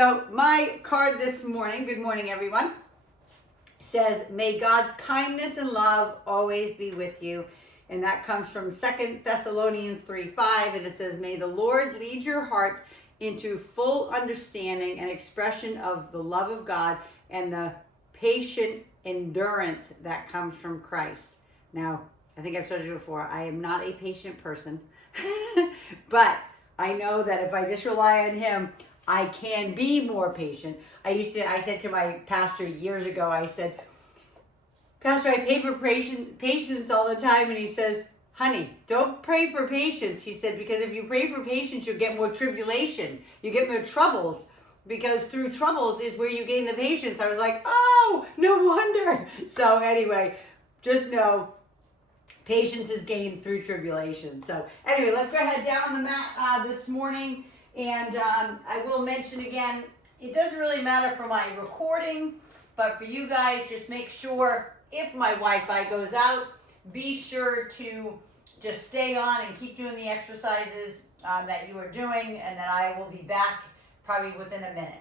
So my card this morning, good morning everyone, says, may God's kindness and love always be with you. And that comes from 2 Thessalonians 3:5, and it says, may the Lord lead your hearts into full understanding and expression of the love of God and the patient endurance that comes from Christ. Now, I think I've told you before, I am not a patient person, but I know that if I just rely on him, I can be more patient. I said to my pastor years ago, I said, Pastor, I pray for patience all the time. And he says, honey, don't pray for patience. He said, because if you pray for patience, you'll get more tribulation. You get more troubles, because through troubles is where you gain the patience. I was like, oh, no wonder. So anyway, just know patience is gained through tribulation. So anyway, let's go ahead down on the mat this morning. And I will mention again, it doesn't really matter for my recording, but for you guys, just make sure if my Wi-Fi goes out, be sure to just stay on and keep doing the exercises that you are doing, and then I will be back probably within a minute.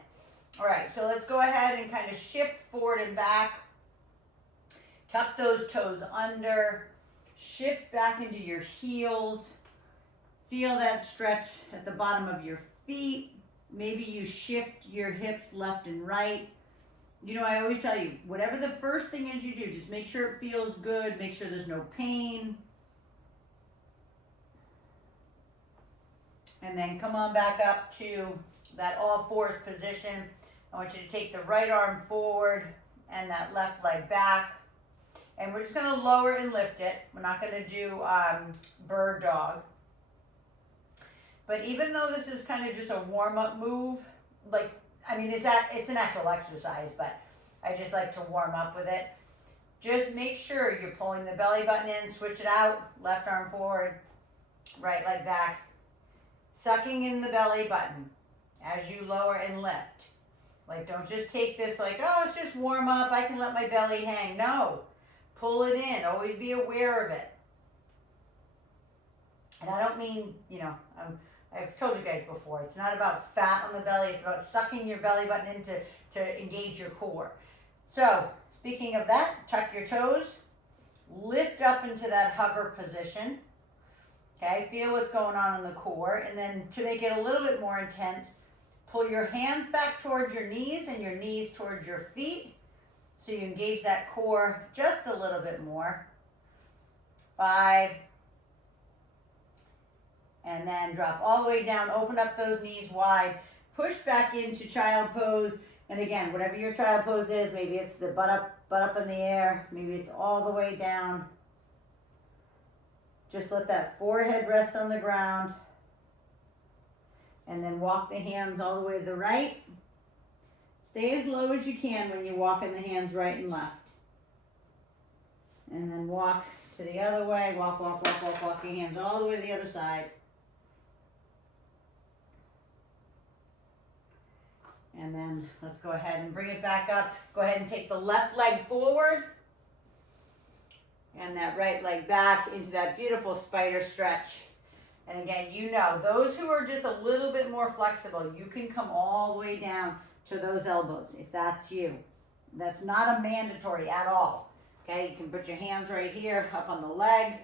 All right, so let's go ahead and kind of shift forward and back. Tuck those toes under. Shift back into your heels. Feel that stretch at the bottom of your feet. Maybe you shift your hips left and right. You know, I always tell you, whatever the first thing is you do, just make sure it feels good. Make sure there's no pain. And then come on back up to that all fours position. I want you to take the right arm forward and that left leg back. And we're just going to lower and lift it. We're not going to do bird dog. But even though this is kind of just a warm-up move, like, I mean, it's an actual exercise, but I just like to warm up with it. Just make sure you're pulling the belly button in, switch it out, left arm forward, right leg back. Sucking in the belly button as you lower and lift. Like, don't just take this like, oh, it's just warm up, I can let my belly hang. No, pull it in, always be aware of it. And I don't mean, you know, I've told you guys before, it's not about fat on the belly, it's about sucking your belly button in to engage your core. So, speaking of that, tuck your toes, lift up into that hover position. Okay, feel what's going on in the core, and then to make it a little bit more intense, pull your hands back towards your knees and your knees towards your feet, so you engage that core just a little bit more. 5, and then drop all the way down, open up those knees wide, push back into child pose, and again, whatever your child pose is, maybe it's the butt up in the air, maybe it's all the way down. Just let that forehead rest on the ground, and then walk the hands all the way to the right. Stay as low as you can when you walk in the hands right and left. And then walk to the other way, walk your hands all the way to the other side. And then let's go ahead and bring it back up. Go ahead and take the left leg forward. And that right leg back into that beautiful spider stretch. And again, you know, those who are just a little bit more flexible, you can come all the way down to those elbows if that's you. That's not a mandatory at all. Okay, you can put your hands right here up on the leg.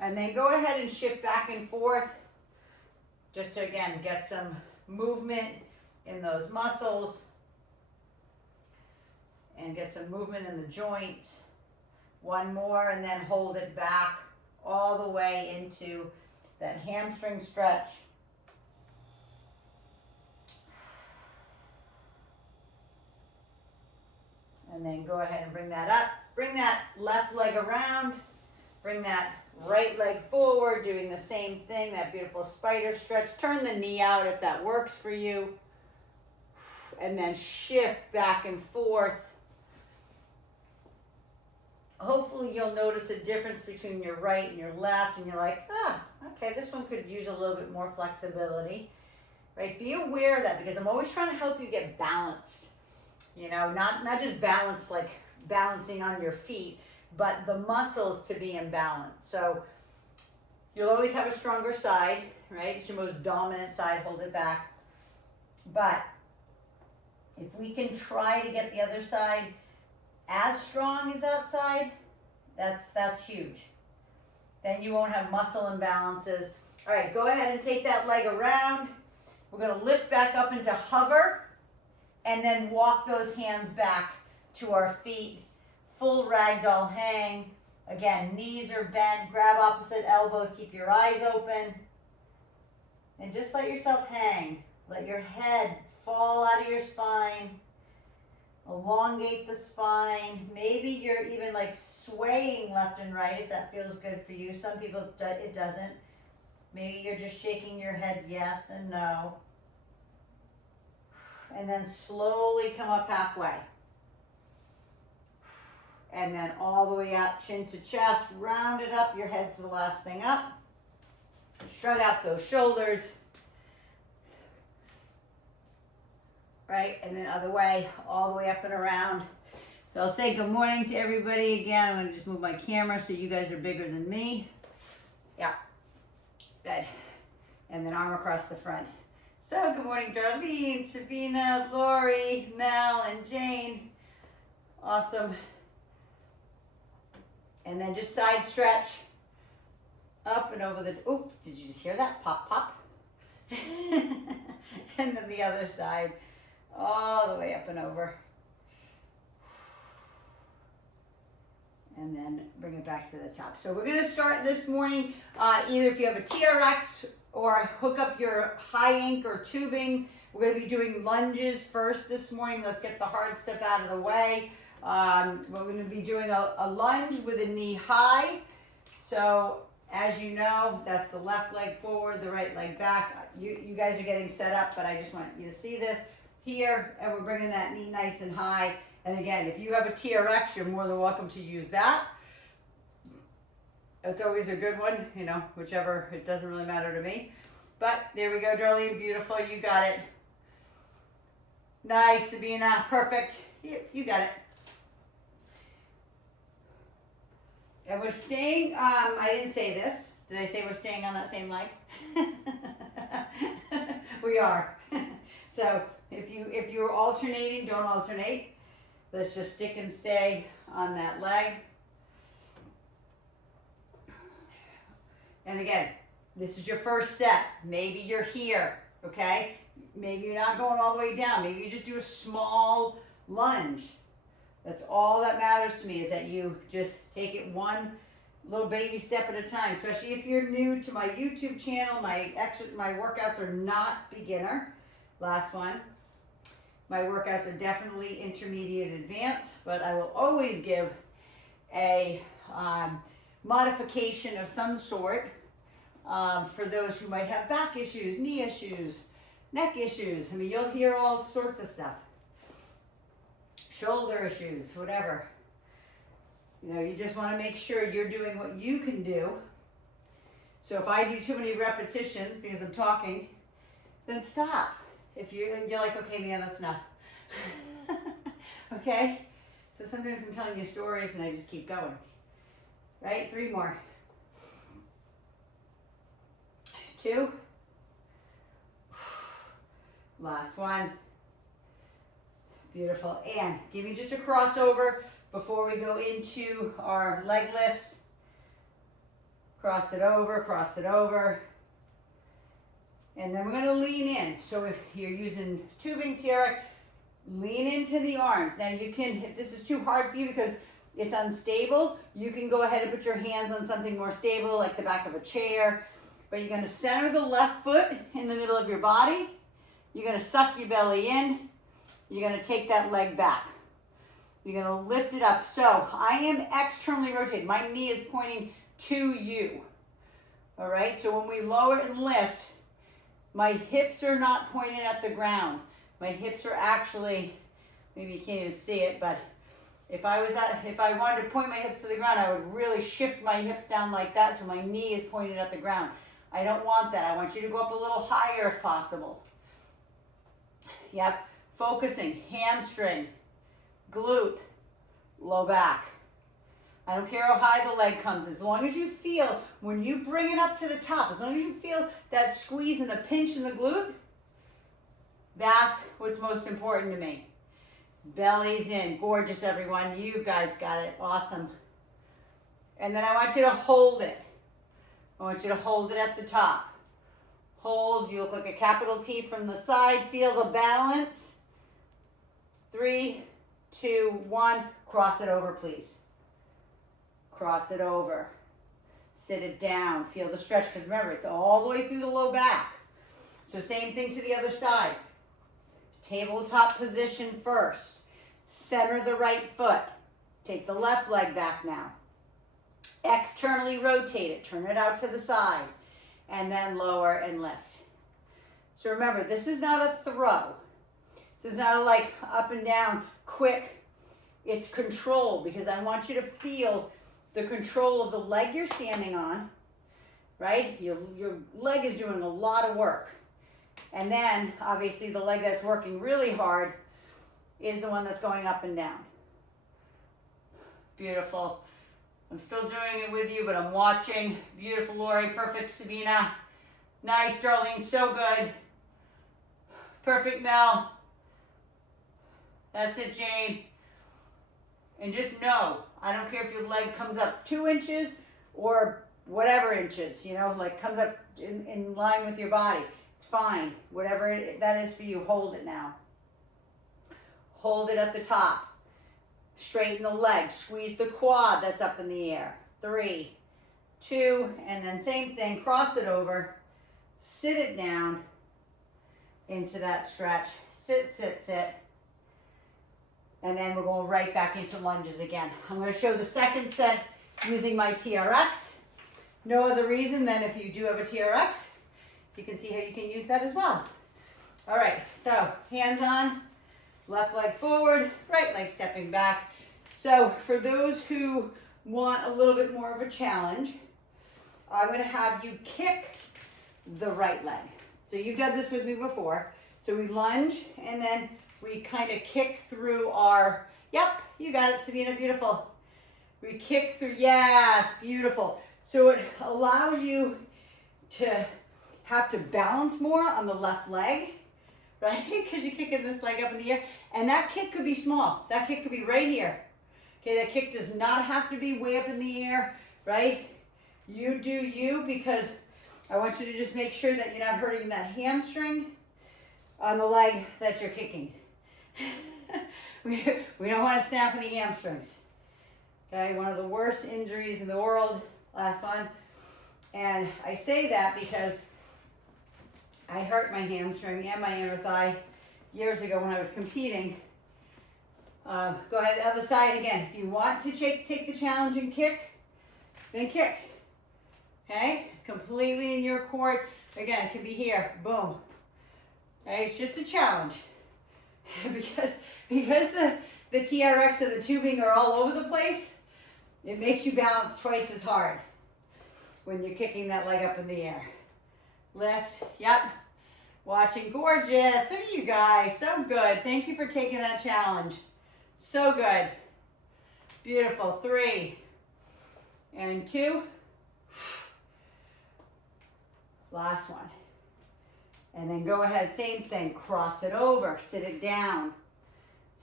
And then go ahead and shift back and forth just to, again, get some movement in those muscles and get some movement in the joints. One more, and then hold it back all the way into that hamstring stretch. And then go ahead and bring that up. Bring that left leg around. Bring that right leg forward, doing the same thing, that beautiful spider stretch. Turn the knee out if that works for you. And then shift back and forth. Hopefully you'll notice a difference between your right and your left, and you're like, okay, this one could use a little bit more flexibility, right? Be aware of that, because I'm always trying to help you get balanced, you know, not just balance like balancing on your feet, but the muscles to be in balance. So you'll always have a stronger side, right? It's your most dominant side, hold it back. But If we can try to get the other side as strong as that side, that's huge. Then you won't have muscle imbalances. All right, go ahead and take that leg around. We're gonna lift back up into hover and then walk those hands back to our feet. Full ragdoll hang. Again, knees are bent, grab opposite elbows, keep your eyes open. And just let yourself hang. Let your head fall out of your spine. Elongate the spine. Maybe you're even like swaying left and right if that feels good for you. Some people, it doesn't. Maybe you're just shaking your head yes and no. And then slowly come up halfway. And then all the way up, chin to chest, round it up. Your head's the last thing up. Strut out those shoulders. Right, and then other way, all the way up and around. So I'll say good morning to everybody again. I'm gonna just move my camera so you guys are bigger than me. Yeah, good. And then arm across the front. So good morning, Darlene, Sabina, Lori, Mel, and Jane. Awesome. And then just side stretch up and over the, oh, did you just hear that? Pop, pop. And then the other side, all the way up and over. And then bring it back to the top. So we're gonna start this morning, either if you have a TRX or hook up your high ankle or tubing. We're gonna be doing lunges first this morning. Let's get the hard stuff out of the way. We're gonna be doing a lunge with a knee high. So as you know, that's the left leg forward, the right leg back. You guys are getting set up, but I just want you to see this here, and we're bringing that knee nice and high. And again, if you have a TRX, you're more than welcome to use that. It's always a good one, you know, whichever, it doesn't really matter to me. But there we go, Darlene, beautiful, you got it. Nice, Sabina, perfect, you got it. And we're staying, I didn't say this. Did I say we're staying on that same leg? We are. So if you're alternating, don't alternate. Let's just stick and stay on that leg. And again, this is your first set. Maybe you're here, okay? Maybe you're not going all the way down. Maybe you just do a small lunge. That's all that matters to me, is that you just take it one little baby step at a time, especially if you're new to my YouTube channel. My workouts are not beginner. Last one. My workouts are definitely intermediate advanced, but I will always give a modification of some sort for those who might have back issues, knee issues, neck issues. I mean, you'll hear all sorts of stuff. Shoulder issues, whatever. You know, you just want to make sure you're doing what you can do. So if I do too many repetitions because I'm talking, then stop. If you're like, okay, man, that's enough. Okay? So sometimes I'm telling you stories and I just keep going. Right? 3 more. 2. Last one. Beautiful. And give me just a crossover before we go into our leg lifts. Cross it over. And then we're going to lean in. So if you're using tubing, TRX, lean into the arms. Now you can, if this is too hard for you because it's unstable, you can go ahead and put your hands on something more stable, like the back of a chair. But you're going to center the left foot in the middle of your body. You're going to suck your belly in. You're going to take that leg back. You're going to lift it up. So I am externally rotated. My knee is pointing to you. All right? So when we lower and lift, my hips are not pointed at the ground. My hips are actually, maybe you can't even see it, but if I wanted to point my hips to the ground, I would really shift my hips down like that so my knee is pointed at the ground. I don't want that. I want you to go up a little higher if possible. Yep. Focusing, hamstring, glute, low back. I don't care how high the leg comes. As long as you feel, when you bring it up to the top, as long as you feel that squeeze and the pinch in the glute, That's what's most important to me. Belly's in. Gorgeous, everyone. You guys got it. Awesome. And then I want you to hold it. I want you to hold it at the top. Hold. You look like a capital T from the side. Feel the balance. 3, 2, 1. Cross it over, please. Cross it over. Sit it down. Feel the stretch, because remember, it's all the way through the low back. So same thing to the other side. Tabletop position first. Center the right foot. Take the left leg back now. Externally rotate it. Turn it out to the side. And then lower and lift. So remember, this is not a throw. This is not a like up and down quick. It's control, because I want you to feel the control of the leg you're standing on, right? Your leg is doing a lot of work. And then, obviously, the leg that's working really hard is the one that's going up and down. Beautiful. I'm still doing it with you, but I'm watching. Beautiful, Lori. Perfect, Sabina. Nice, Darlene. So good. Perfect, Mel. That's it, Jane. And just know, I don't care if your leg comes up 2 inches or whatever inches, you know, like comes up in line with your body. It's fine. Whatever that is for you, hold it now. Hold it at the top. Straighten the leg. Squeeze the quad that's up in the air. 3, 2, and then same thing. Cross it over. Sit it down into that stretch. Sit, sit, sit. And then we're going right back into lunges again. I'm going to show the second set using my TRX. No other reason than if you do have a TRX, you can see how you can use that as well. All right, so hands on, left leg forward, right leg stepping back. So for those who want a little bit more of a challenge, I'm going to have you kick the right leg. So you've done this with me before. So we lunge and then we kind of kick through our, yep, you got it, Sabina, beautiful. We kick through, yes, beautiful. So it allows you to have to balance more on the left leg, right? Because you're kicking this leg up in the air. And that kick could be small. That kick could be right here. Okay, that kick does not have to be way up in the air, right? You do you, because I want you to just make sure that you're not hurting that hamstring on the leg that you're kicking. we don't want to snap any hamstrings. Okay, one of the worst injuries in the world, last one. And I say that because I hurt my hamstring and my inner thigh years ago when I was competing. Go ahead, the other side again. If you want to take the challenge and kick, then kick. Okay, it's completely in your court. Again, it can be here, boom. Okay, it's just a challenge. because the TRX and the tubing are all over the place, it makes you balance twice as hard when you're kicking that leg up in the air. Lift, yep. Watching, gorgeous. Look at you guys, so good. Thank you for taking that challenge. So good. Beautiful. 3 and 2. Last one. And then go ahead, same thing. Cross it over, sit it down.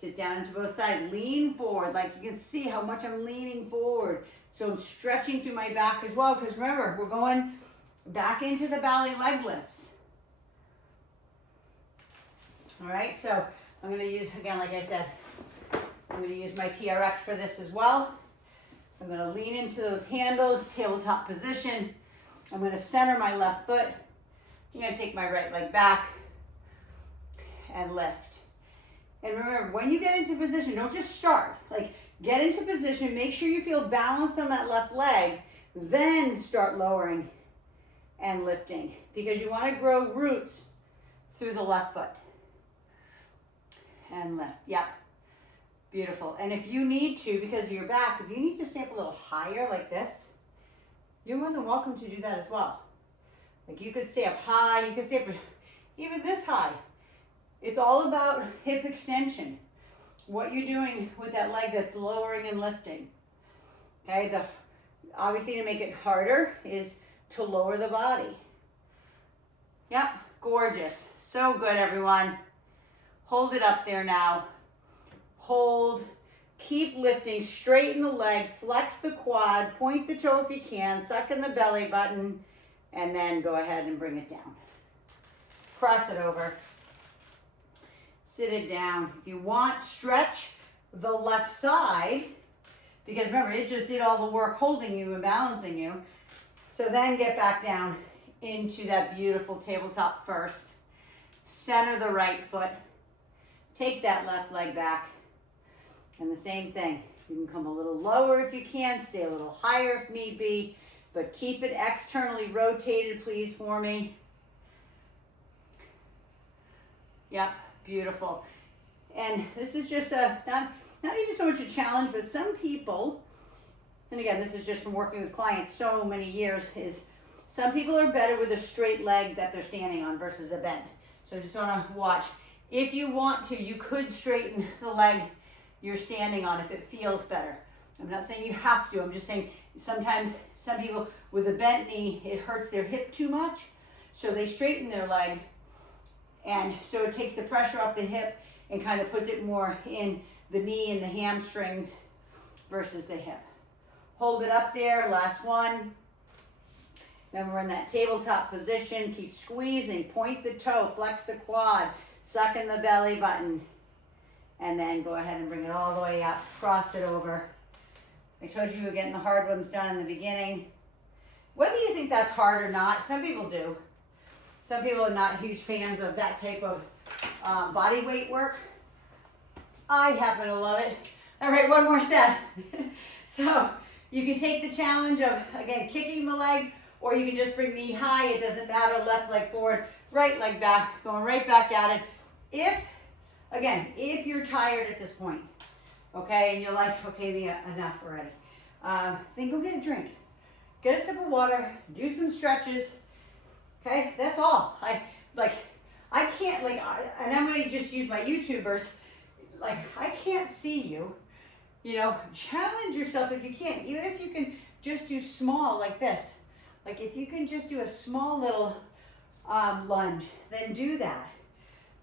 Sit down into both sides. Lean forward, like you can see how much I'm leaning forward. So I'm stretching through my back as well, because remember, we're going back into the ballet leg lifts. All right, so I'm going to use, again, like I said, I'm going to use my TRX for this as well. I'm going to lean into those handles, tabletop position. I'm going to center my left foot. I'm going to take my right leg back and lift. And remember, when you get into position, don't just start. Like, get into position, make sure you feel balanced on that left leg, then start lowering and lifting, because you want to grow roots through the left foot. And lift, yep. Beautiful. And if you need to, because of your back, if you need to stay up a little higher like this, you're more than welcome to do that as well. Like, you could stay up high, you could stay up even this high. It's all about hip extension. What you're doing with that leg that's lowering and lifting. Okay, obviously to make it harder is to lower the body. Yep, gorgeous. So good, everyone. Hold it up there now. Hold. Keep lifting. Straighten the leg. Flex the quad. Point the toe if you can. Suck in the belly button. And then go ahead and bring it down. Cross it over. Sit it down. If you want, stretch the left side. Because remember, it just did all the work holding you and balancing you. So then get back down into that beautiful tabletop first. Center the right foot. Take that left leg back. And the same thing. You can come a little lower if you can. Stay a little higher if need be. But keep it externally rotated, please, for me. Yep, beautiful. And this is just not even so much a challenge, but some people, and again, this is just from working with clients so many years, is some people are better with a straight leg that they're standing on versus a bend. So just want to watch. If you want to, you could straighten the leg you're standing on if it feels better. I'm not saying you have to. I'm just saying sometimes some people with a bent knee, it hurts their hip too much. So they straighten their leg. And so it takes the pressure off the hip and kind of puts it more in the knee and the hamstrings versus the hip. Hold it up there, last one. Then we're in that tabletop position. Keep squeezing, point the toe, flex the quad, suck in the belly button. And then go ahead and bring it all the way up, cross it over. I told you we were getting the hard ones done in the beginning. Whether you think that's hard or not, some people do. Some people are not huge fans of that type of body weight work. I happen to love it. All right, one more set. So you can take the challenge of, again, kicking the leg, or you can just bring knee high. It doesn't matter. Left leg forward, right leg back, going right back at it. If you're tired at this point, okay, and you're like, okay, enough already, then go get a drink. Get a sip of water, do some stretches, okay? That's all. I can't, and I'm going to just use my YouTubers, I can't see you, challenge yourself if you can, even if you can just do small like this. If you can just do a small little lunge, then do that.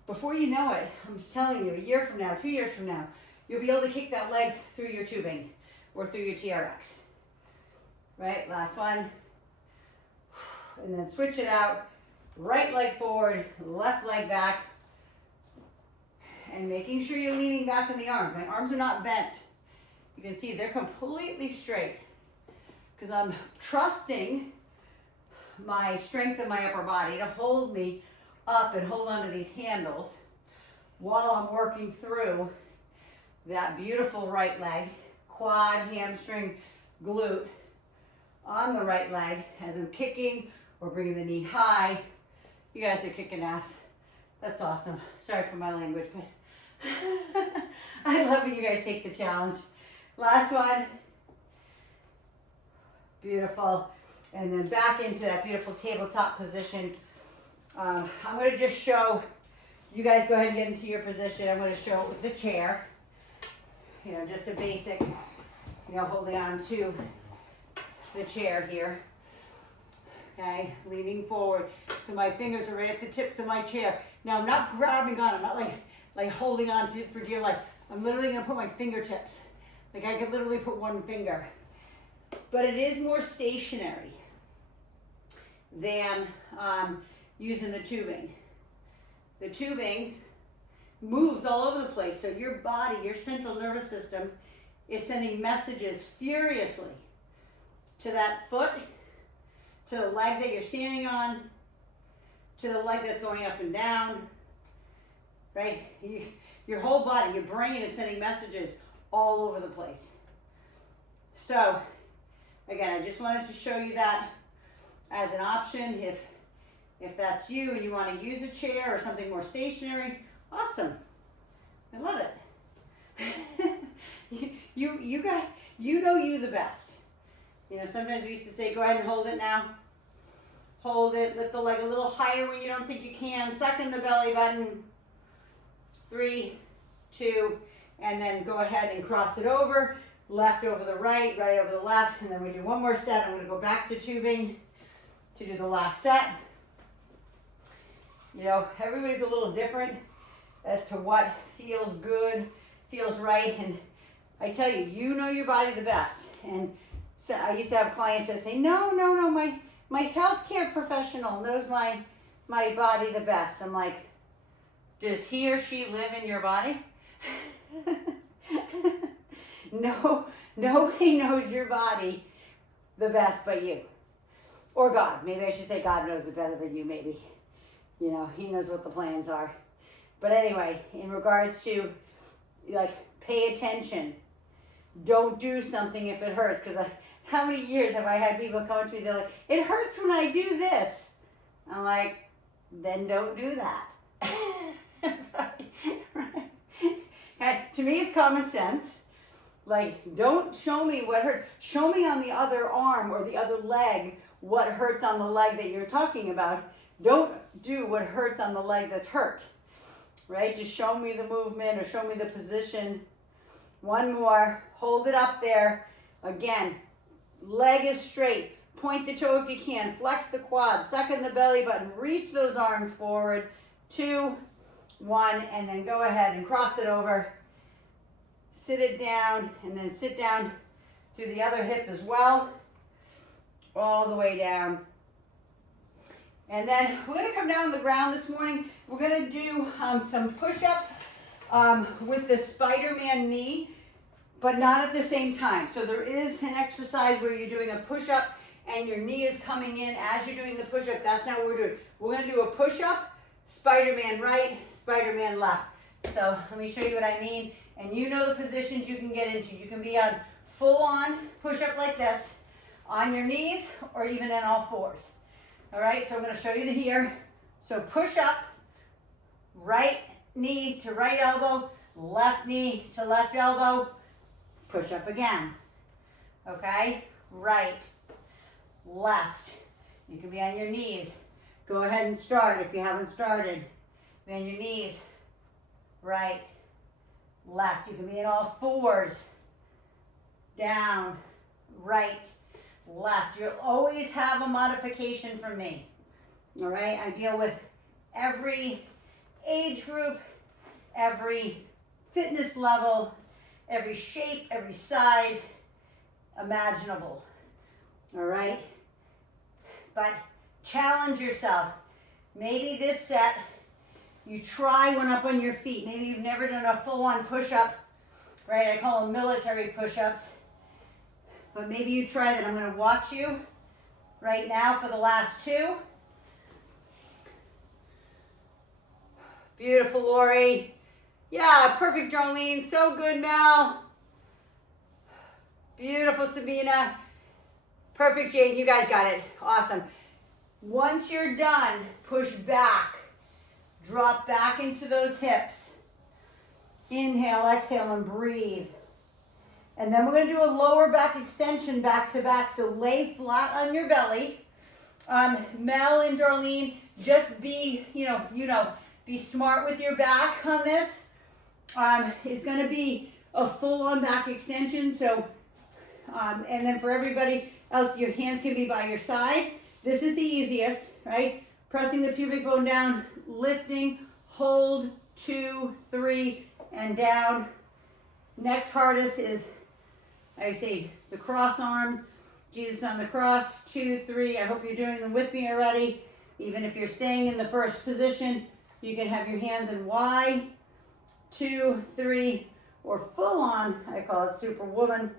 Before you know it, I'm just telling you, a year from now, 2 years from now, you'll be able to kick that leg through your tubing or through your TRX. Right, last one. And then switch it out. Right leg forward, left leg back. And making sure you're leaning back in the arms. My arms are not bent. You can see they're completely straight because I'm trusting my strength in my upper body to hold me up and hold on to these handles while I'm working through that beautiful right leg, quad, hamstring, glute on the right leg as I'm kicking or bringing the knee high. You guys are kicking ass. That's awesome. Sorry for my language, but I love when you guys take the challenge. Last one. Beautiful. And then back into that beautiful tabletop position. I'm going to just show, you guys go ahead and get into your position. I'm going to show with the chair, just a basic, holding on to the chair here. Okay, leaning forward. So my fingers are right at the tips of my chair. Now I'm not grabbing on, I'm not like holding on to it for dear life. I'm literally going to put my fingertips. I could literally put one finger. But it is more stationary than using the tubing. The tubing moves all over the place, so your body, your central nervous system is sending messages furiously to that foot, to the leg that you're standing on, to the leg that's going up and down, right? Your whole body, your brain is sending messages all over the place. So, again, I just wanted to show you that as an option. If that's you and you want to use a chair or something more stationary, awesome. I love it. you guys, know you the best. Sometimes we used to say, go ahead and hold it now. Hold it, lift the leg a little higher when you don't think you can. Suck in the belly button. 3, 2, and then go ahead and cross it over. Left over the right, right over the left, and then we do one more set. I'm going to go back to tubing to do the last set. Everybody's a little different. as to what feels good, feels right. And I tell you, you know your body the best. And so I used to have clients that say, no, my healthcare professional knows my body the best. I'm like, does he or she live in your body? No, nobody knows your body the best but you. Or God. Maybe I should say God knows it better than you, maybe. You know, he knows what the plans are. But anyway, in regards to, like, pay attention. Don't do something if it hurts. Because how many years have I had people come to me, they're like, it hurts when I do this. I'm like, then don't do that. Right? Okay. To me, it's common sense. Like, don't show me what hurts. Show me on the other arm or the other leg what hurts on the leg that you're talking about. Don't do what hurts on the leg that's hurt. Right? Just show me the movement or show me the position. One more. Hold it up there. Again, leg is straight. Point the toe if you can. Flex the quad. Suck in the belly button. Reach those arms forward. 2, 1, and then go ahead and cross it over. Sit it down, and then sit down through the other hip as well. All the way down. And then we're going to come down on the ground this morning. We're going to do some push-ups with the Spiderman knee, but not at the same time. So there is an exercise where you're doing a push-up and your knee is coming in as you're doing the push-up. That's not what we're doing. We're going to do a push-up, Spiderman right, Spiderman left. So let me show you what I mean. And you know the positions you can get into. You can be on full-on push-up like this, on your knees, or even in all fours. All right, so I'm going to show you the here. So push up, right knee to right elbow, left knee to left elbow, push up again. Okay, right, left. You can be on your knees. Go ahead and start if you haven't started. Be on your knees, right, left. You can be in all fours, down, right, left. You'll always have a modification from me. All right, I deal with every age group, every fitness level, every shape, every size imaginable. All right, but challenge yourself. Maybe this set, you try one up on your feet. Maybe you've never done a full-on push-up, right? I call them military push-ups. But maybe you try that. I'm going to watch you right now for the last 2. Beautiful, Lori. Yeah, perfect, Darlene. So good, Mel. Beautiful, Sabina. Perfect, Jane. You guys got it. Awesome. Once you're done, push back. Drop back into those hips. Inhale, exhale, and breathe. And then we're going to do a lower back extension back to back. So lay flat on your belly. Mel and Darlene, just be, be smart with your back on this. It's going to be a full-on back extension. So, and then for everybody else, your hands can be by your side. This is the easiest, right? Pressing the pubic bone down, lifting, hold, 2, 3, and down. Next hardest is, I see, the cross arms. Jesus on the cross, 2, 3. I hope you're doing them with me already. Even if you're staying in the first position, you can have your hands in Y, 2, 3, or full on, I call it Superwoman.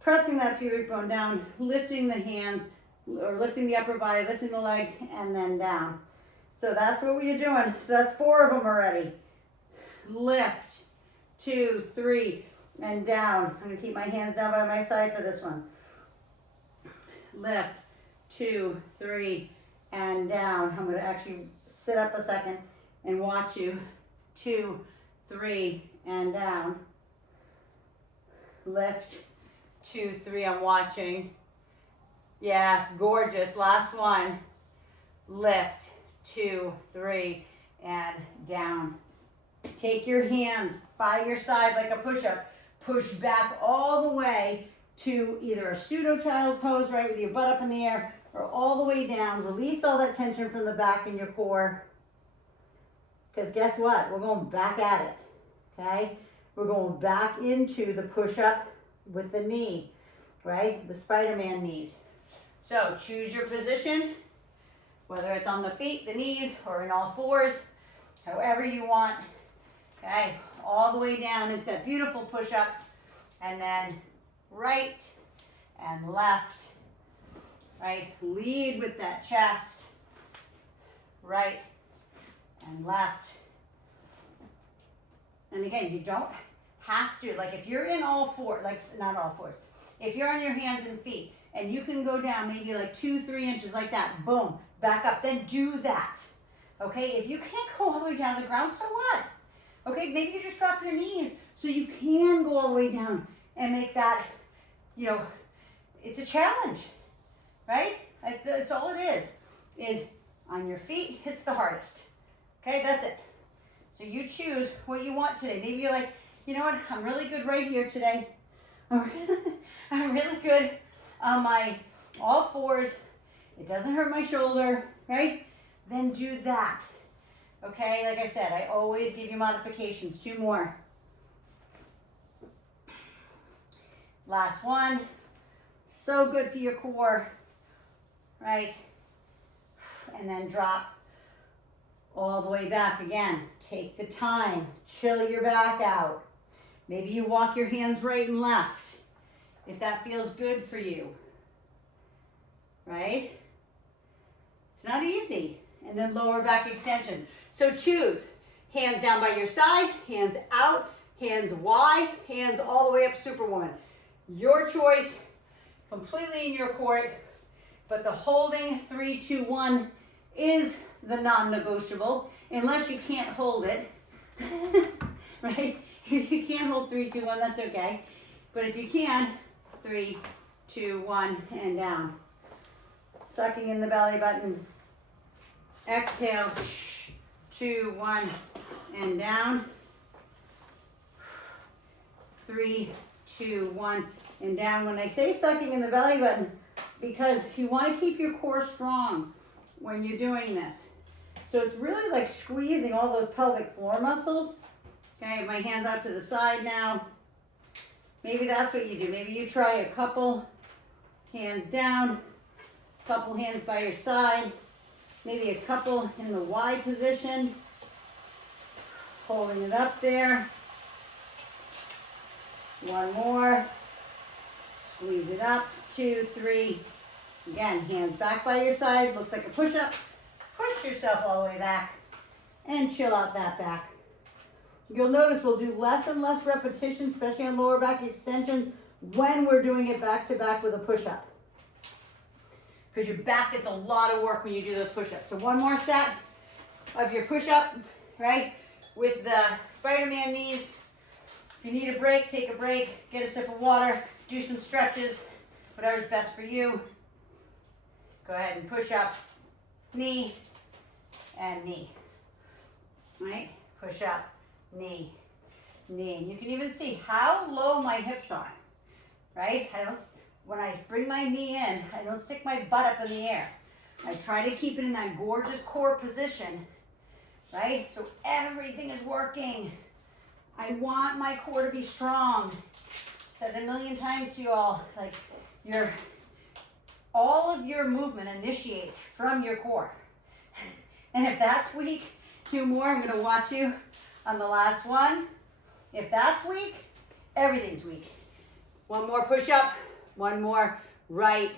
Pressing that pubic bone down, lifting the hands, or lifting the upper body, lifting the legs, and then down. So that's what we're doing. So that's 4 of them already. Lift, 2, 3, and down. I'm going to keep my hands down by my side for this one. Lift, 2, 3, and down. I'm going to actually sit up a second and watch you. 2, 3, and down. Lift, 2, 3, I'm watching. Yes, gorgeous. Last one. Lift, 2, 3, and down. Take your hands by your side like a push-up. Push back all the way to either a pseudo child pose, right, with your butt up in the air, or all the way down. Release all that tension from the back in your core. Because guess what? We're going back at it, okay? We're going back into the push-up with the knee, right? The Spiderman knees. So choose your position, whether it's on the feet, the knees, or in all fours, however you want, okay? All the way down into that beautiful push-up, and then right and left, right? Lead with that chest, right and left. And again, you don't have to, like if you're in all four, like not all fours, if you're on your hands and feet and you can go down maybe like 2-3 inches like that, boom, back up, then do that. Okay, if you can't go all the way down to the ground, so what? Okay, maybe you just drop your knees so you can go all the way down and make that, you know, it's a challenge, right? That's all it is on your feet, it's the hardest. Okay, that's it. So you choose what you want today. Maybe you're like, you know what, I'm really good right here today. I'm really good on my all fours. It doesn't hurt my shoulder, right? Then do that. Okay, like I said, I always give you modifications. 2 more. Last one. So good for your core, right? And then drop all the way back again. Take the time, chill your back out. Maybe you walk your hands right and left, if that feels good for you, right? It's not easy. And then lower back extension. So choose, hands down by your side, hands out, hands wide, hands all the way up, Superwoman. Your choice, completely in your court, but the holding 3, 2, 1 is the non-negotiable, unless you can't hold it, right? If you can't hold 3, 2, 1, that's okay. But if you can, 3, 2, 1, and down. Sucking in the belly button. Exhale, 2, 1, and down. 3, 2, 1, and down. When I say sucking in the belly button, because you want to keep your core strong when you're doing this. So it's really like squeezing all those pelvic floor muscles. Okay, my hands out to the side now. Maybe that's what you do. Maybe you try a couple hands down, couple hands by your side, maybe a couple in the wide position, holding it up there. 1 more, squeeze it up, 2, 3. Again, hands back by your side, looks like a push-up. Push yourself all the way back and chill out that back. You'll notice we'll do less and less repetitions, especially on lower back extensions, when we're doing it back to back with a push-up. Because your back gets a lot of work when you do those push-ups. So 1 more set of your push-up, right? With the Spiderman knees. If you need a break, take a break, get a sip of water, do some stretches, whatever's best for you. Go ahead and push up, knee, and knee. All right? Push up, knee, knee. And you can even see how low my hips are, right? When I bring my knee in, I don't stick my butt up in the air. I try to keep it in that gorgeous core position, right? So everything is working. I want my core to be strong. Said a million times to you all, like all of your movement initiates from your core. And if that's weak, 2 more, I'm gonna watch you on the last one. If that's weak, everything's weak. 1 more push up, 1 more right,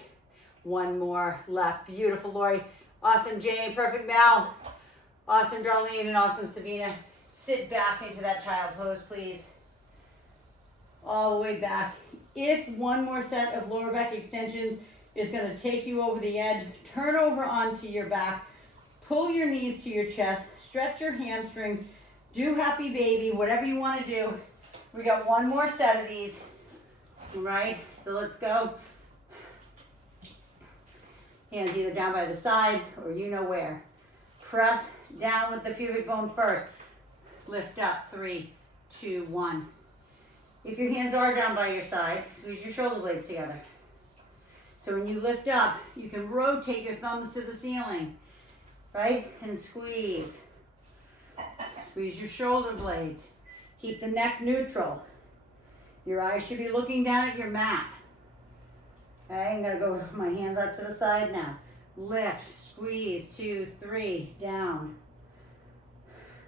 1 more left. Beautiful, Lori. Awesome, Jane. Perfect, Mal. Awesome, Darlene, and awesome, Sabina. Sit back into that child pose, please. All the way back. If 1 more set of lower back extensions is going to take you over the edge, turn over onto your back, pull your knees to your chest, stretch your hamstrings, do happy baby, whatever you want to do. We got 1 more set of these. All right, so let's go. Hands either down by the side or you know where. Press down with the pubic bone first. Lift up, 3, 2, 1. If your hands are down by your side, squeeze your shoulder blades together. So when you lift up, you can rotate your thumbs to the ceiling, right? And squeeze. Squeeze your shoulder blades. Keep the neck neutral. Your eyes should be looking down at your mat. Okay, I'm gonna go with my hands up to the side now. Lift, squeeze, 2, 3, down.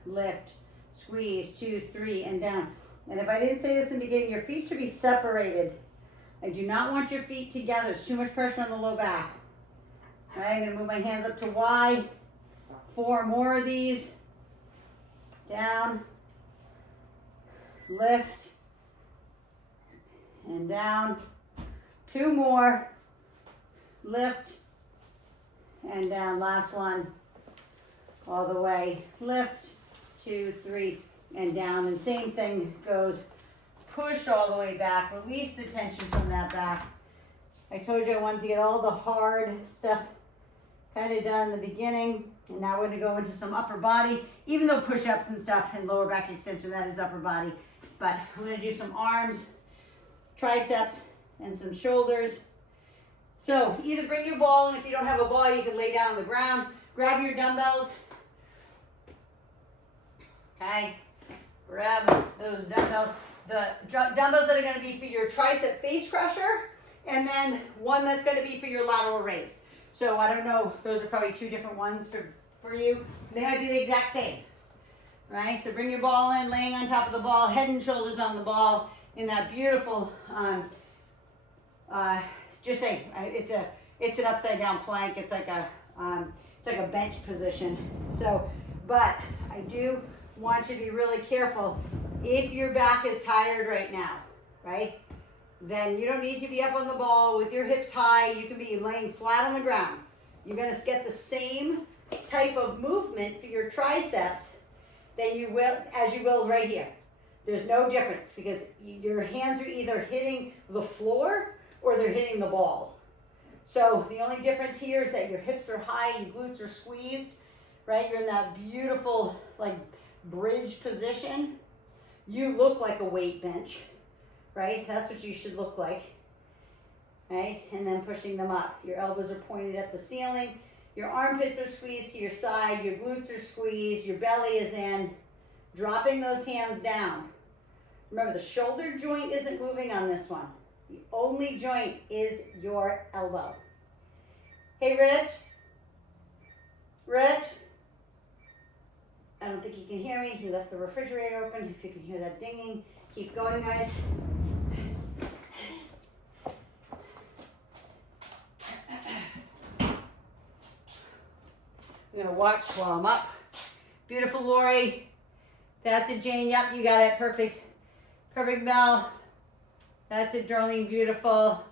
Lift, squeeze, 2, 3, and down. And if I didn't say this in the beginning, your feet should be separated. I do not want your feet together. There's too much pressure on the low back. All right, I'm gonna move my hands up to Y. 4 more of these. Down. Lift. And down. 2 more. Lift. And down. Last one. All the way. Lift. 2, 3, and down. And same thing goes. Push all the way back. Release the tension from that back. I told you I wanted to get all the hard stuff kind of done in the beginning. And now we're going to go into some upper body. Even though push-ups and stuff and lower back extension, that is upper body. But we're going to do some arms, triceps, and some shoulders. So either bring your ball, and if you don't have a ball, you can lay down on the ground. Grab your dumbbells. Okay, grab those dumbbells. The dumbbells that are going to be for your tricep face crusher, and then one that's going to be for your lateral raise. So I don't know, those are probably 2 different ones for you. They might be the exact same. Right, so bring your ball in, laying on top of the ball, head and shoulders on the ball in that beautiful, just say, it's an upside down plank. It's like a bench position. So, but I do want you to be really careful. If your back is tired right now, right, then you don't need to be up on the ball with your hips high. You can be laying flat on the ground. You're going to get the same type of movement for your triceps that you will, as you will right here. There's no difference because your hands are either hitting the floor or they're hitting the ball. So the only difference here is that your hips are high, your glutes are squeezed, right? You're in that beautiful like bridge position. You look like a weight bench, right? That's what you should look like, right? And then pushing them up. Your elbows are pointed at the ceiling. Your armpits are squeezed to your side. Your glutes are squeezed. Your belly is in. Dropping those hands down. Remember, the shoulder joint isn't moving on this one. The only joint is your elbow. Hey, Rich? Rich? I don't think he can hear me. He left the refrigerator open. If you can hear that dinging, keep going, guys. I'm gonna watch while I'm up. Beautiful, Lori. That's it, Jane. Yep, you got it. Perfect. Perfect, Mel. That's it, Darlene. Beautiful.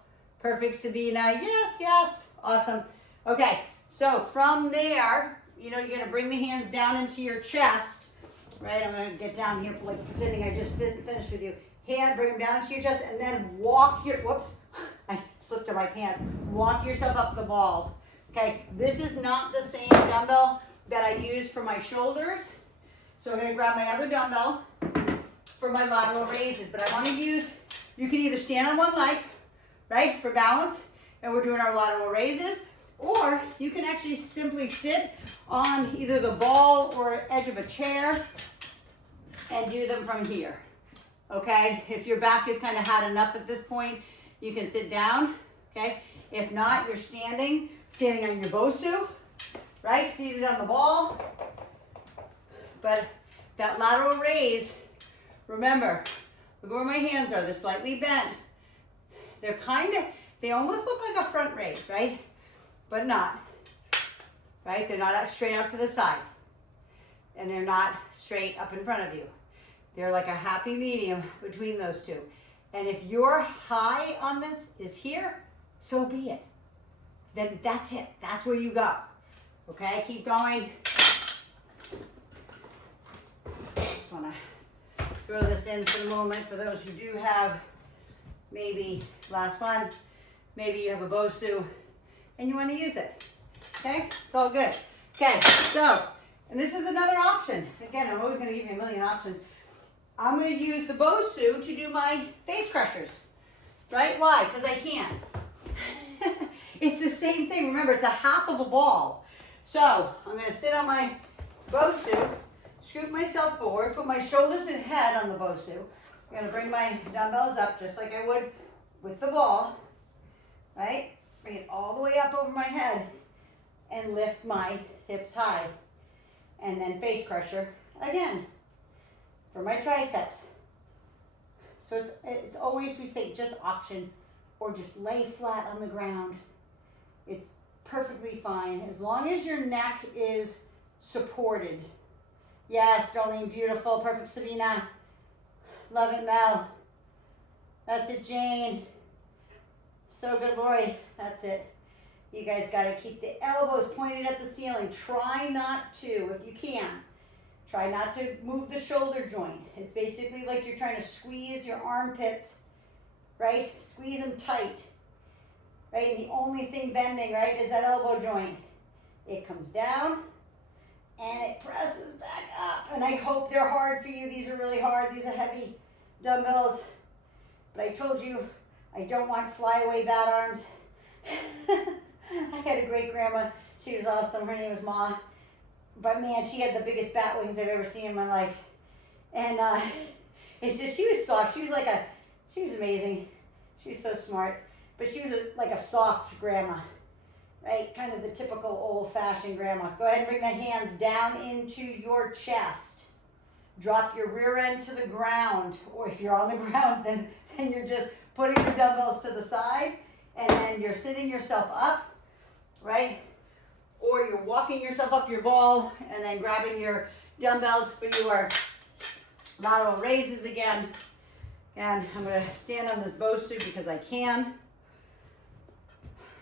Perfect, Sabina. Yes, yes. Awesome. Okay, so from there, you know, you're gonna bring the hands down into your chest, right? I'm gonna get down here, like pretending I just finished with you. Hand, bring them down into your chest, and then walk your, whoops, I slipped in my pants. Walk yourself up the ball. Okay, this is not the same dumbbell that I use for my shoulders. So I'm gonna grab my other dumbbell for my lateral raises, but I wanna use, you can either stand on one leg, right, for balance, and we're doing our lateral raises, or you can actually simply sit on either the ball or edge of a chair and do them from here, okay? If your back has kind of had enough at this point, you can sit down, okay? If not, you're standing on your Bosu, right? Seated on the ball. But that lateral raise, remember, look where my hands are. They're slightly bent. They're they almost look like a front raise, right? But not, right? They're not straight out to the side. And they're not straight up in front of you. They're like a happy medium between those two. And if your high on this is here, so be it. Then that's it. That's where you go. Okay, keep going. Just want to throw this in for the moment for those who do have maybe, last one, maybe you have a Bosu and you want to use it. Okay, it's all good. Okay, so, and this is another option. Again, I'm always going to give you a million options. I'm going to use the Bosu to do my face crushers. Right? Why? Because I can. It's the same thing. Remember, it's a half of a ball. So I'm going to sit on my Bosu, scoop myself forward, put my shoulders and head on the Bosu. I'm gonna bring my dumbbells up just like I would with the ball, right? Bring it all the way up over my head and lift my hips high. And then face crusher again for my triceps. So it's always, we say, just option or just lay flat on the ground. It's perfectly fine as long as your neck is supported. Yes, Darlene, beautiful, perfect, Sabina. Love it, Mel. That's it, Jane. So good, Lori. That's it. You guys got to keep the elbows pointed at the ceiling. Try not to, if you can, try not to move the shoulder joint. It's basically like you're trying to squeeze your armpits, right? Squeeze them tight, right? And the only thing bending, right, is that elbow joint. It comes down and it presses back up. And I hope they're hard for you. These are really hard. These are heavy dumbbells. But I told you, I don't want flyaway bat arms. I had a great grandma. She was awesome. Her name was Ma. But man, she had the biggest bat wings I've ever seen in my life. And it's just, she was soft. She was amazing. She was so smart. But she was like a soft grandma, right? Kind of the typical old-fashioned grandma. Go ahead and bring the hands down into your chest. Drop your rear end to the ground. Or if you're on the ground, then you're just putting the dumbbells to the side. And then you're sitting yourself up, right? Or you're walking yourself up your ball and then grabbing your dumbbells for your lateral raises again. And I'm going to stand on this Bosu because I can,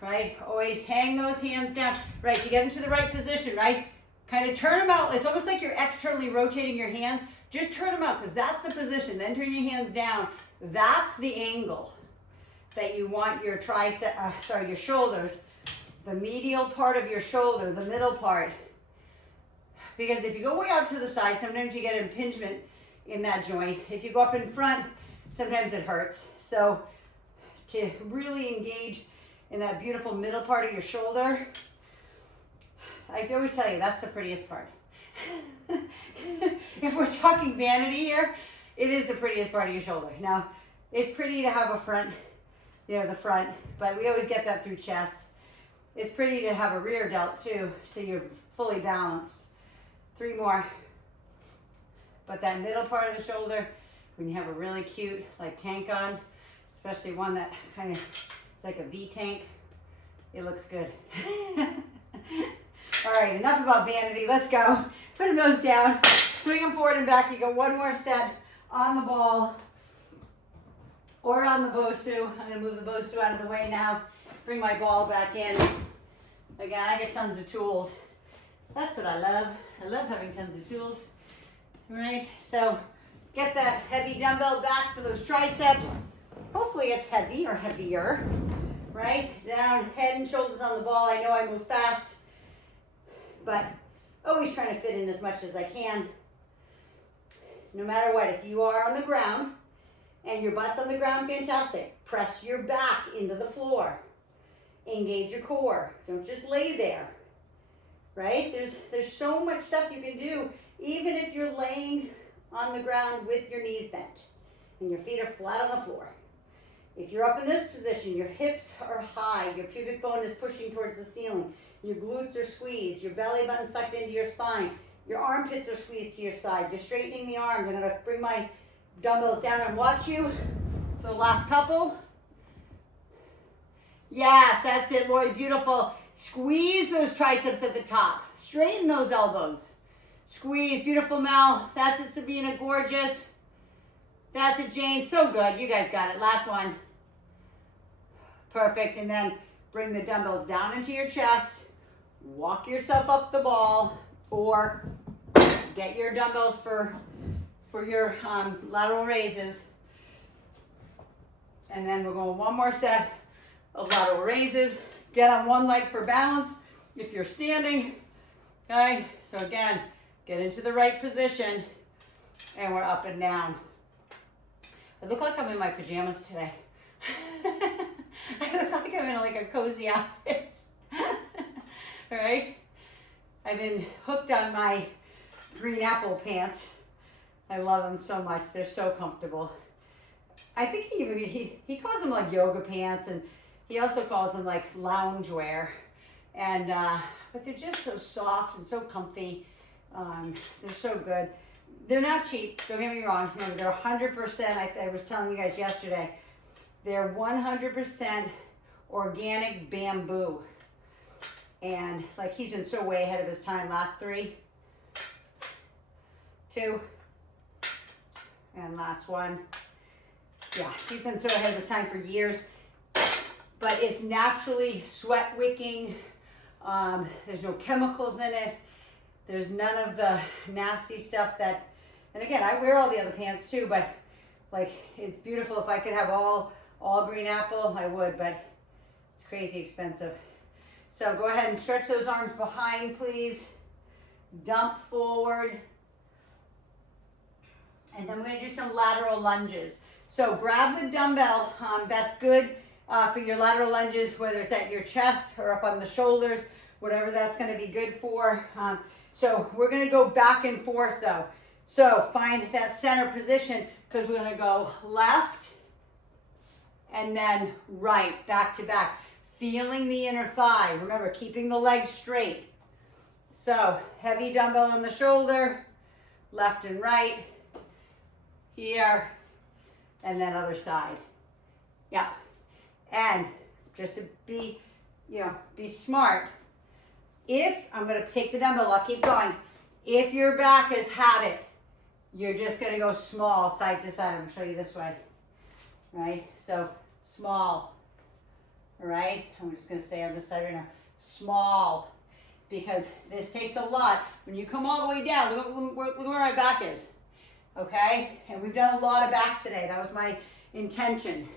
right? Always hang those hands down, right? To get into the right position, right? Kind of turn them out. It's almost like you're externally rotating your hands. Just turn them out because that's the position. Then turn your hands down. That's the angle that you want your your shoulders, the medial part of your shoulder, the middle part. Because if you go way out to the side, sometimes you get an impingement in that joint. If you go up in front, sometimes it hurts. So to really engage in that beautiful middle part of your shoulder, I always tell you, that's the prettiest part. If we're talking vanity here, it is the prettiest part of your shoulder. Now, it's pretty to have a front, the front, but we always get that through chest. It's pretty to have a rear delt too, so you're fully balanced. 3 more. But that middle part of the shoulder, when you have a really cute tank on, especially one that kind of, it's like a V tank, it looks good. All right, enough about vanity. Let's go. Putting those down, swing them forward and back. You go one more set on the ball or on the Bosu. I'm going to move the Bosu out of the way now. Bring my ball back in. Again, I get tons of tools. That's what I love. I love having tons of tools. All right, so get that heavy dumbbell back for those triceps. Hopefully it's heavy or heavier, right? Down, head and shoulders on the ball. I know I move fast, but always trying to fit in as much as I can. No matter what, if you are on the ground and your butt's on the ground, fantastic. Press your back into the floor. Engage your core. Don't just lay there, right? There's so much stuff you can do, even if you're laying on the ground with your knees bent and your feet are flat on the floor. If you're up in this position, your hips are high, your pubic bone is pushing towards the ceiling, your glutes are squeezed, your belly button sucked into your spine, your armpits are squeezed to your side, you're straightening the arms. I'm going to bring my dumbbells down and watch you for the last couple. Yes, that's it, Lori, beautiful. Squeeze those triceps at the top. Straighten those elbows. Squeeze, beautiful, Mel. That's it, Sabina, gorgeous. That's it, Jane, so good. You guys got it. Last one. Perfect, and then bring the dumbbells down into your chest. Walk yourself up the ball, or get your dumbbells for your lateral raises. And then we're going one more set of lateral raises. Get on one leg for balance if you're standing. Okay, so again, get into the right position, and we're up and down. I look like I'm in my pajamas today. I look like I'm in a cozy outfit. All right, I've been hooked on my green apple pants. I love them so much. They're so comfortable. I think he calls them like yoga pants, and he also calls them like lounge wear. And but they're just so soft and so comfy. They're so good. They're not cheap. Don't get me wrong. Remember, they're 100%. I was telling you guys yesterday. They're 100% organic bamboo. And like, he's been so way ahead of his time. Last 3, 2, and last one. Yeah, he's been so ahead of his time for years. But it's naturally sweat wicking. There's no chemicals in it. There's none of the nasty stuff that, and again, I wear all the other pants too, but like, it's beautiful. If I could have all green apple, I would, but it's crazy expensive. So go ahead and stretch those arms behind, please. Dump forward. And then we're gonna do some lateral lunges. So grab the dumbbell, that's good for your lateral lunges, whether it's at your chest or up on the shoulders, whatever that's gonna be good for. So we're gonna go back and forth though. So find that center position, because we're gonna go left and then right, back to back. Feeling the inner thigh. Remember, keeping the legs straight. So heavy dumbbell on the shoulder, left and right, here, and then other side. Yeah. And just to be, be smart. If, I'm gonna take the dumbbell off, keep going. If your back has had it, you're just gonna go small, side to side. I'm gonna show you this way, right? So small, all right? I'm just gonna stay on this side right now. Small, because this takes a lot. When you come all the way down, look where my back is, okay? And we've done a lot of back today. That was my intention.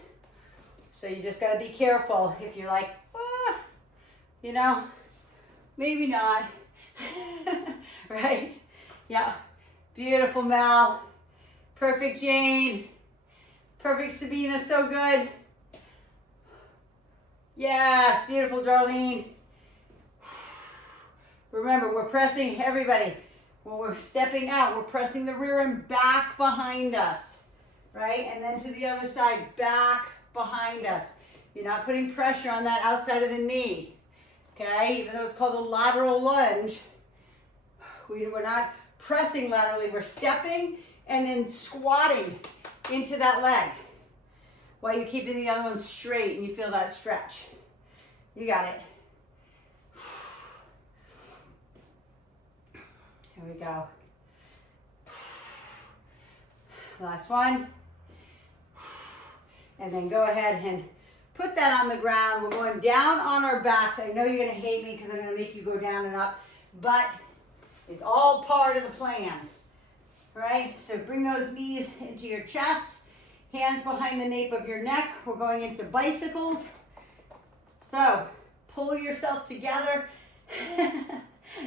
So you just gotta be careful. If you're like, maybe not, right? Yeah, beautiful Mal, perfect Jane, perfect Sabina, so good. Yes, beautiful Darlene. Remember, we're pressing, everybody, when we're stepping out, we're pressing the rear and back behind us, right? And then to the other side, back behind us. You're not putting pressure on that outside of the knee, okay? Even though it's called a lateral lunge, we're not pressing laterally, we're stepping and then squatting into that leg while you're keeping the other one straight and you feel that stretch. You got it. Here we go. Last one. And then go ahead and put that on the ground. We're going down on our backs. I know you're going to hate me because I'm going to make you go down and up, but it's all part of the plan. All right? So bring those knees into your chest, hands behind the nape of your neck. We're going into bicycles. So pull yourself together.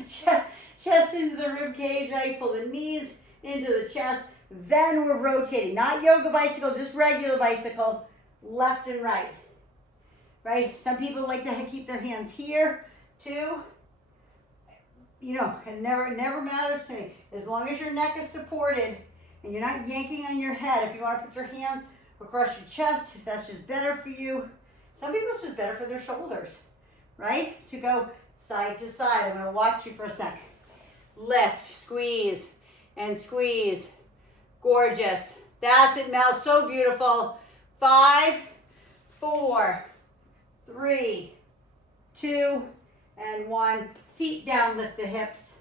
Chest into the rib cage, right? Pull the knees into the chest. Then we're rotating. Not yoga bicycle, just regular bicycle. Left and right. Right? Some people like to keep their hands here too. It never matters to me. As long as your neck is supported and you're not yanking on your head. If you want to put your hand across your chest, if that's just better for you. Some people it's just better for their shoulders, right? To go side to side. I'm going to watch you for a sec. Lift, squeeze, and squeeze. Gorgeous. That's it, Mel. So beautiful. 5, 4, 3, 2, and 1. Feet down, lift the hips.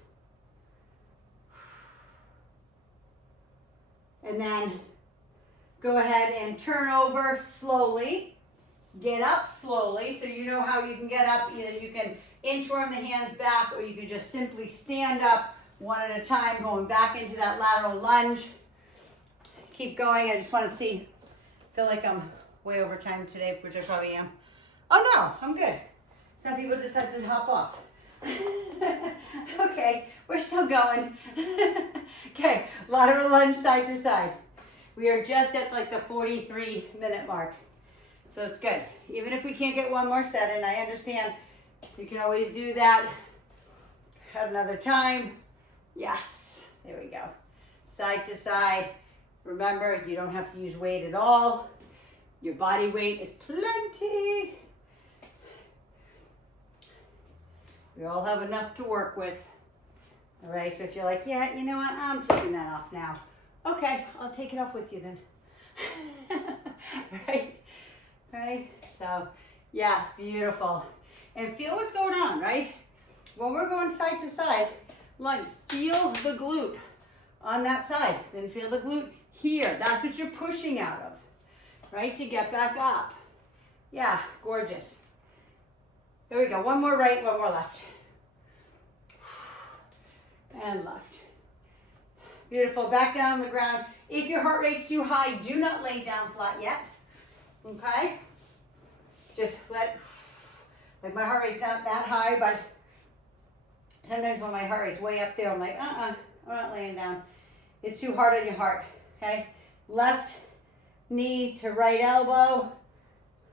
And then go ahead and turn over slowly. Get up slowly, so you know how you can get up. Either you can inchworm the hands back, or you can just simply stand up one at a time, going back into that lateral lunge. Keep going. I just want to see. I feel like I'm way over time today, which I probably am. Oh no, I'm good. Some people just have to hop off. Okay, we're still going. Okay, lateral lunge side to side. We are just at like the 43-minute mark. So it's good. Even if we can't get one more set in, I understand. You can always do that at another time. Yes, There we go. Side to side. Remember, you don't have to use weight at all. Your body weight is plenty. We all have enough to work with. All right, so if you're like, yeah, you know what, I'm taking that off now. Okay, I'll take it off with you then. Right? So, yes, beautiful. And feel what's going on, right? When we're going side to side, like feel the glute on that side. Then feel the glute here. That's what you're pushing out of, right? To get back up. Yeah, gorgeous. There we go. One more right, one more left. And left. Beautiful. Back down on the ground. If your heart rate's too high, do not lay down flat yet. Okay? Just like my heart rate's not that high, but sometimes when my heart rate's way up there, I'm like, I'm not laying down. It's too hard on your heart. Okay? Left knee to right elbow.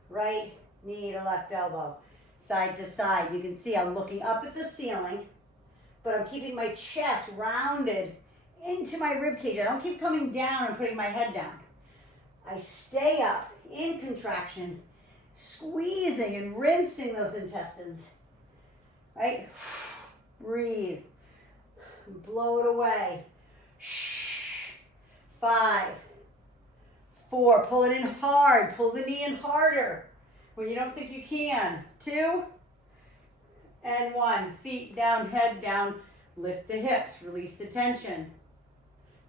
Right knee to left elbow. Side to side. You can see I'm looking up at the ceiling, but I'm keeping my chest rounded into my rib cage. I don't keep coming down and putting my head down. I stay up in contraction, squeezing and rinsing those intestines. Right? Breathe. Blow it away. 5, 4. Pull it in hard. Pull the knee in harder when you don't think you can. 2 and 1. Feet down, head down. Lift the hips. Release the tension.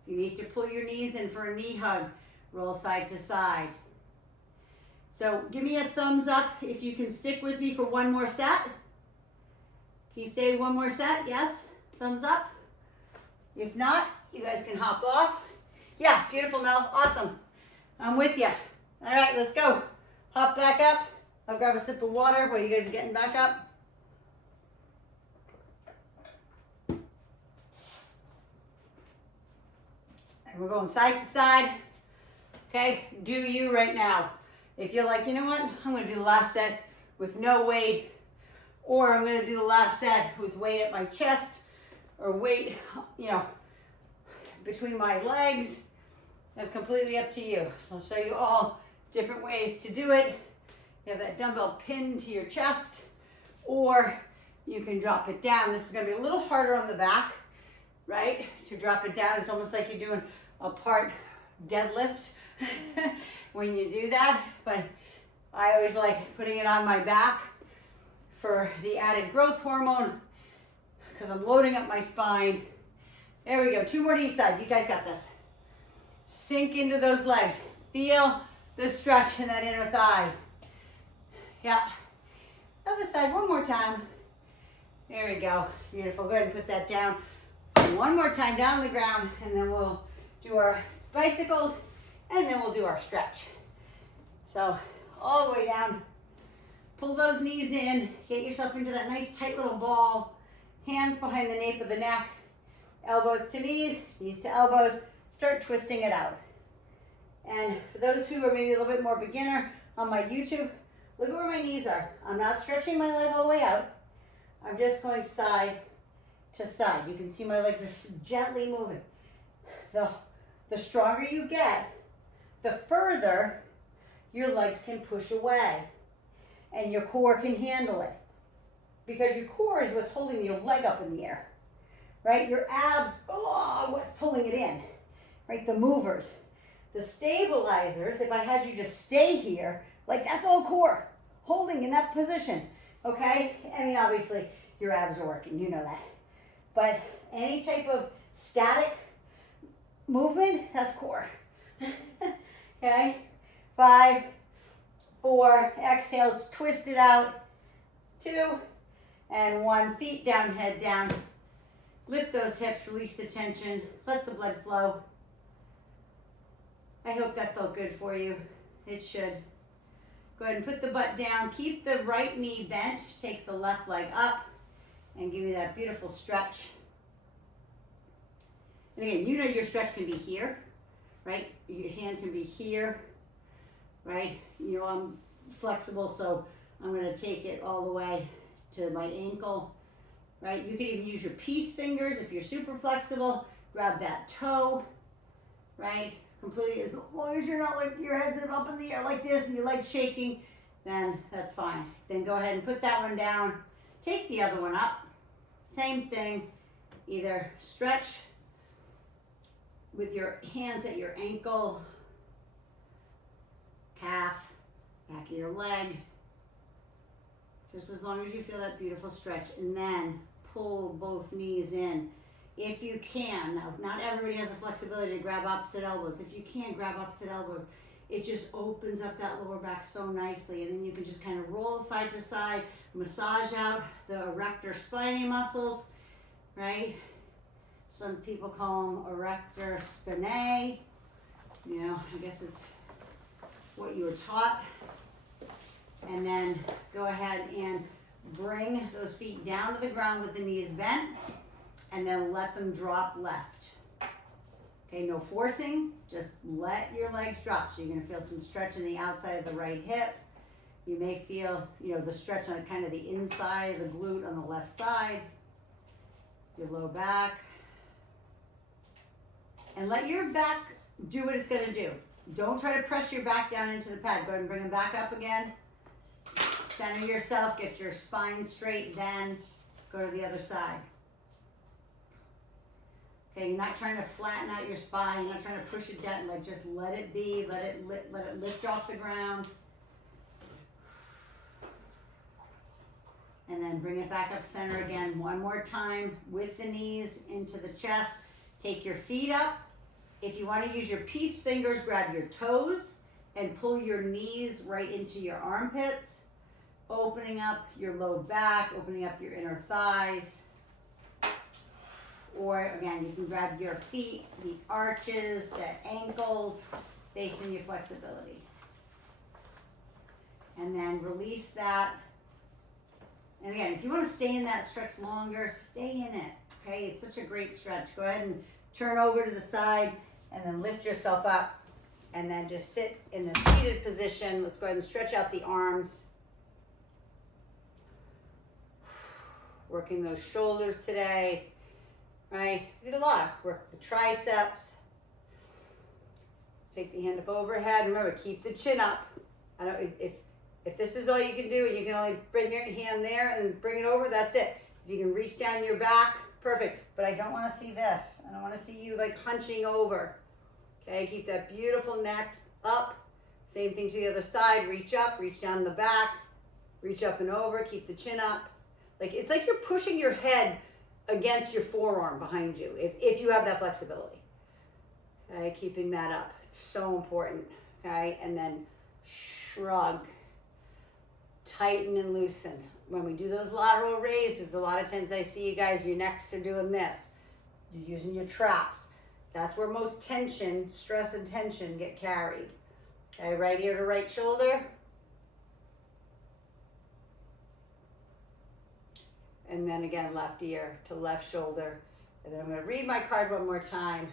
You need to pull your knees in for a knee hug. Roll side to side. So give me a thumbs up if you can stick with me for one more set. Can you stay one more set? Yes? Thumbs up. If not, you guys can hop off. Yeah, beautiful, Mel. Awesome. I'm with you. All right, let's go. Hop back up. I'll grab a sip of water while you guys are getting back up. And we're going side to side. Okay, do you right now. If you're like, you know what, I'm going to do the last set with no weight, or I'm going to do the last set with weight at my chest, or weight, between my legs. That's completely up to you. I'll show you all different ways to do it. You have that dumbbell pinned to your chest, or you can drop it down. This is going to be a little harder on the back, right? To drop it down, it's almost like you're doing a part deadlift when you do that, but I always like putting it on my back for the added growth hormone because I'm loading up my spine. There we go. 2 more to each side. You guys got this. Sink into those legs. Feel the stretch in that inner thigh. Yeah. Other side, one more time. There we go. Beautiful. Go ahead and put that down. One more time down on the ground, and then we'll do our bicycles, and then we'll do our stretch. So all the way down. Pull those knees in. Get yourself into that nice tight little ball. Hands behind the nape of the neck. Elbows to knees, knees to elbows. Start twisting it out. And for those who are maybe a little bit more beginner on my YouTube, look at where my knees are. I'm not stretching my leg all the way out. I'm just going side to side. You can see my legs are gently moving. The stronger you get, the further your legs can push away and your core can handle it. Because your core is what's holding your leg up in the air, right? Your abs, what's pulling it in, right? The movers. The stabilizers, if I had you just stay here, like that's all core, holding in that position, okay? I mean, obviously, your abs are working, you know that. But any type of static movement, that's core. Okay? 5, 4, exhales, twist it out. 2, and 1, feet down, head down. Lift those hips, release the tension, let the blood flow. I hope that felt good for you. It should. Go ahead and put the butt down. Keep the right knee bent. Take the left leg up and give me that beautiful stretch. And again, you know your stretch can be here, right? Your hand can be here, right? You know, I'm flexible, so I'm going to take it all the way to my ankle, right? You can even use your peace fingers if you're super flexible. grab that toe, right? Completely, as long as you're not like, your head's up in the air like this and your leg's shaking, then that's fine. Then go ahead and put that one down. Take the other one up. Same thing, either stretch with your hands at your ankle, calf, back of your leg, just as long as you feel that beautiful stretch, and then pull both knees in. If you can, now not everybody has the flexibility to grab opposite elbows. If you can grab opposite elbows, it just opens up that lower back so nicely, and then you can just kind of roll side to side, massage out the erector spinae muscles, right? Some people call them erector spinae. You know, I guess it's what you were taught. And then go ahead and bring those feet down to the ground with the knees bent, and then let them drop left. Okay, no forcing, just let your legs drop. So you're gonna feel some stretch in the outside of the right hip. You may feel, you know, the stretch on kind of the inside of the glute on the left side, your low back. And let your back do what it's gonna do. Don't try to press your back down into the pad. Go ahead and bring them back up again. Center yourself, get your spine straight, then go to the other side. Okay, you're not trying to flatten out your spine, you're not trying to push it down, like just let it be, let it lift off the ground. And then bring it back up center again, one more time with the knees into the chest. Take your feet up. If you want to use your peace fingers, grab your toes and pull your knees right into your armpits, opening up your low back, opening up your inner thighs. Or again, you can grab your feet, the arches, the ankles, based on your flexibility. And then release that. And again, if you want to stay in that stretch longer, stay in it. Okay, it's such a great stretch. Go ahead and turn over to the side and then lift yourself up and then just sit in the seated position. Let's go ahead and stretch out the arms. Working those shoulders today. Right, we did a lot. Work the triceps. Take the hand up overhead. Remember, keep the chin up. I don't. If this is all you can do, and you can only bring your hand there and bring it over, that's it. If you can reach down your back, perfect. But I don't want to see this. I don't want to see you like hunching over. Okay, keep that beautiful neck up. Same thing to the other side. Reach up, reach down the back, reach up and over. Keep the chin up. Like it's like you're pushing your head against your forearm behind you, if you have that flexibility. Okay, keeping that up. It's so important. Okay, and then shrug, tighten and loosen. When we do those lateral raises, a lot of times I see you guys, your necks are doing this. You're using your traps. That's where most tension, stress and tension get carried. Okay, right ear to right shoulder. And then again, left ear to left shoulder. And then I'm going to read my card one more time.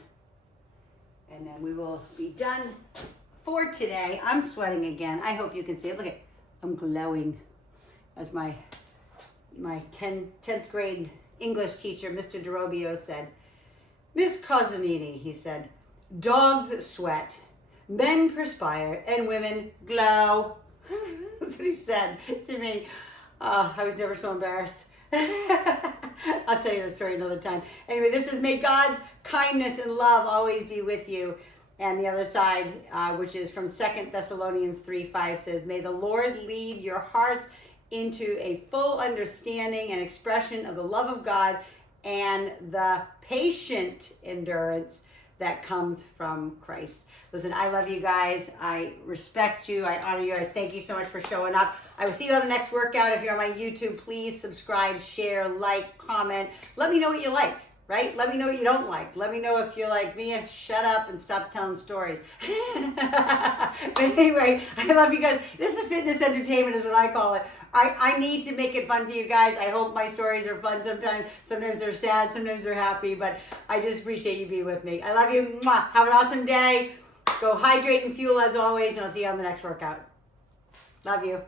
And then we will be done for today. I'm sweating again. I hope you can see it. Look at, I'm glowing. As my 10th grade English teacher, Mr. DeRobio, said, Miss Cosanini, he said, dogs sweat, men perspire, and women glow. That's what he said to me. I was never so embarrassed. I'll tell you the story another time. Anyway, this is may God's kindness and love always be with you. And the other side, which is from 2 Thessalonians 3:5 says, may the Lord lead your hearts into a full understanding and expression of the love of God and the patient endurance that comes from Christ. Listen, I love you guys. I respect you. I honor you. I thank you so much for showing up. I will see you on the next workout. If you're on my YouTube, please subscribe, share, like, comment. Let me know what you like, right? Let me know what you don't like. Let me know if you're like me, shut up and stop telling stories. But anyway, I love you guys. This is fitness entertainment is what I call it. I need to make it fun for you guys. I hope my stories are fun sometimes. Sometimes they're sad, sometimes they're happy, but I just appreciate you being with me. I love you. Mwah. Have an awesome day. Go hydrate and fuel as always, and I'll see you on the next workout. Love you.